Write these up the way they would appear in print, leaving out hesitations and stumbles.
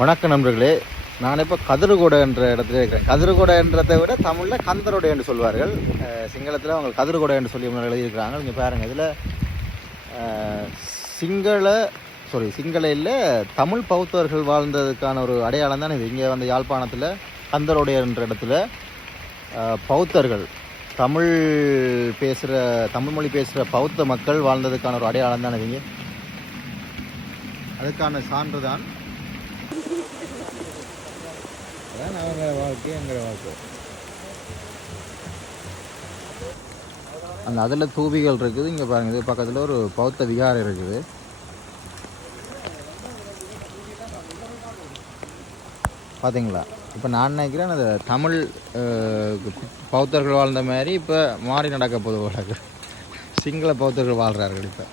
வணக்க நண்பர்களே, நான் இப்போ கதிர்கோடை என்ற இடத்துல இருக்கிறேன். கதிர்கோடைன்றதை விட தமிழில் கந்தரோடை என்று சொல்வார்கள். சிங்களத்தில் அவங்க கதிர்கோடை என்று சொல்லி எழுதியிருக்கிறாங்க. இங்கே பாருங்கள், இதில் சிங்கள இல்லை, தமிழ் பௌத்தர்கள் வாழ்ந்ததுக்கான ஒரு அடையாளம் தான் இது. இங்கே வந்து யாழ்ப்பாணத்தில் கந்தரோடை என்ற இடத்துல பௌத்தர்கள் தமிழ் மொழி பேசுகிற பௌத்த மக்கள் வாழ்ந்ததுக்கான ஒரு அடையாளம் தான் இதுங்க. அதுக்கான சான்று தான் அவங்க வாழ்க்கை, எங்கள் வாழ்க்கை. அந்த அதில் தூபிகள் இருக்குது. இங்கே பாருங்கள், இது பக்கத்தில் ஒரு பௌத்த விகாரம் இருக்குது. பார்த்தீங்களா? இப்போ நான் நினைக்கிறேன் அந்த தமிழ் பௌத்தர்கள் வாழ்ந்த மாதிரி இப்போ மாறி நடக்க போது போல. சிங்கள பௌத்தர்கள் வாழ்கிறார்கள் இப்போ.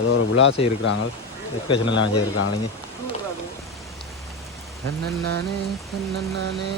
ஏதோ ஒரு விழா செய்யிருக்கிறாங்க, எக்ஸ்பிரஷன் எல்லாம் செய்திருக்காங்க. தன்னே தன்னே தன்னே தன்னே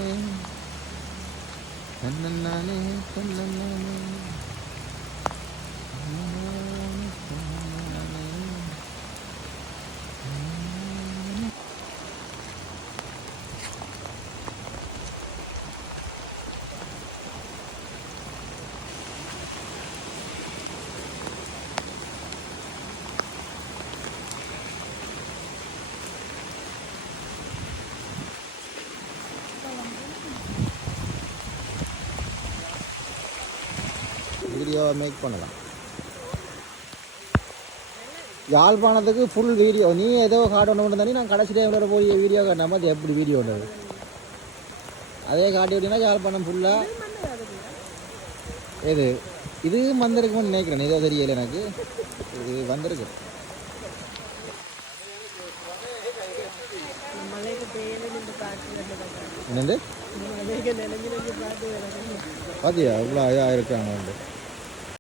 வீடியோ மேக் பண்ணலாம். யாழ்ப்பாணத்துக்கு ஃபுல் வீடியோ நீ ஏதோ காட்டணும் தானே, நான் கடைசி டைமில் போய் வீடியோ காட்டினாமல் அது எப்படி வீடியோன்றது அதே காட்டி விட்டீங்கன்னா யாழ்ப்பாணம் ஃபுல்லாக இது வந்திருக்குன்னு நினைக்கிறேன். ஏதோ தெரியல எனக்கு, இது வந்திருக்கு. என்னது பார்த்தியா இவ்வளோ இதாக இருக்காங்க வந்து